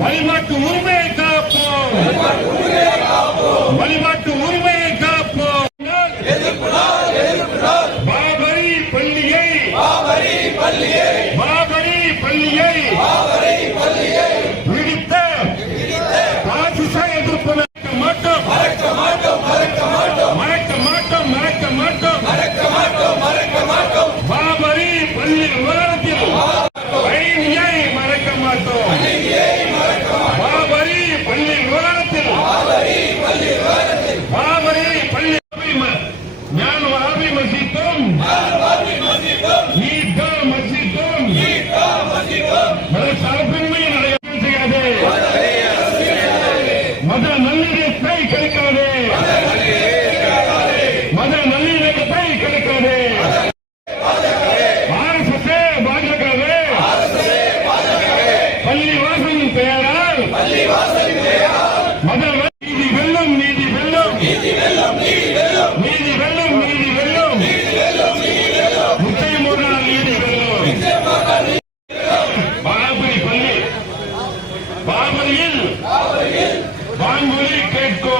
வழிபாட்டு உரிமையை காப்போம். வழிபாட்டு உரிமையை காப்போம். பாபரி பள்ளியை. பாபரி பள்ளியை. பாபரி பள்ளியை பாபரி பள்ளியை பிடித்த பாசிச எதிர்ப்பு மறக்க மாட்டோம். மறக்க மாட்டோம் மறக்க மாட்டோம். மறக்க மாட்டோம் மறக்க மாட்டோம் மறக்க மாட்டோம் மறக்க மாட்டோம் பாபரி பள்ளி விவரத்தில் மறக்க மாட்டோம். மசித்தோம். மசித்தும். ஈத்கா மஸ்ஜித்தும் மத சார்பின்மையை நடைபெற செய்யாது. மத நல்லிணக்கத்தை கிடைக்காது மத நல்லிணக்கத்தை கிடைக்காது ஆர்எஸ்எஸ் பாஜகவே. பள்ளி பெயரால். மத நீதி வெல்லும் நீதி வெல்லும். வான்மொழி கேட்கும்